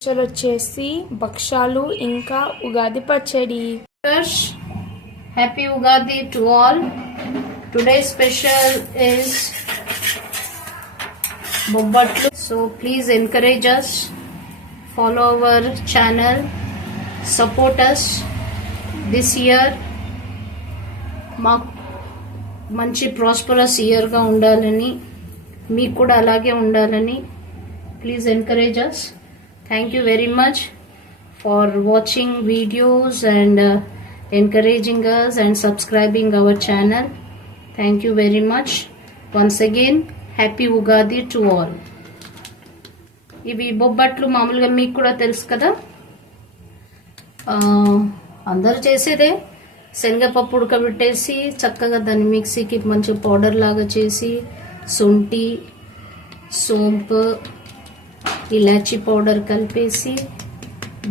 Special వచ్చేసి భక్షాలు ఇంకా ఉగాది పచ్చడి. Happy Ugadi to all. Today special is bobbatlu. So please encourage us, follow our channel, support us this year. మాకు మంచి prosperous ఇయర్గా ఉండాలని, మీకు కూడా అలాగే ఉండాలని please encourage us. Thank you very much for watching videos and encouraging us and subscribing our channel. Thank you very much. Once again, happy Ugadi to all. ఇవి బొబ్బట్లు మామూలుగా మీకు కూడా తెలుసు కదా, అందరూ చేసేదే. శనగపప్పు ఉడకబెట్టేసి చక్కగా దాన్ని మిక్సీకి మంచి పౌడర్ లాగా చేసి శొంఠి, సోంపు, ఇలాచీ పౌడర్ కలిపేసి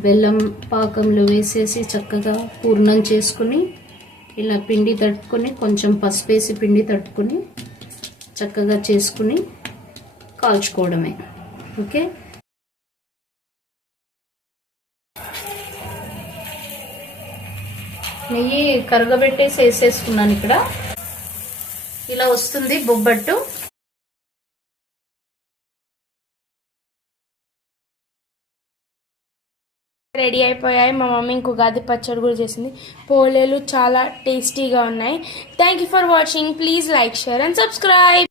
బెల్లం పాకంలో వేసేసి చక్కగా పూర్ణం చేసుకుని ఇలా పిండి తట్టుకుని కొంచెం పసుపు వేసి పిండి తట్టుకుని చక్కగా చేసుకుని కాల్చుకోవడమే. ఓకే, నెయ్యి కరగబెట్టేసి వేసేసుకున్నాను. ఇక్కడ ఇలా వస్తుంది బొబ్బట్టు. రెడీ అయిపోయాయి. మా మమ్మీ ఇంక ఉగాది పచ్చడి కూడా చేసింది. పోలేలు చాలా టేస్టీగా ఉన్నాయి. Thank you for watching. Please like, share and subscribe.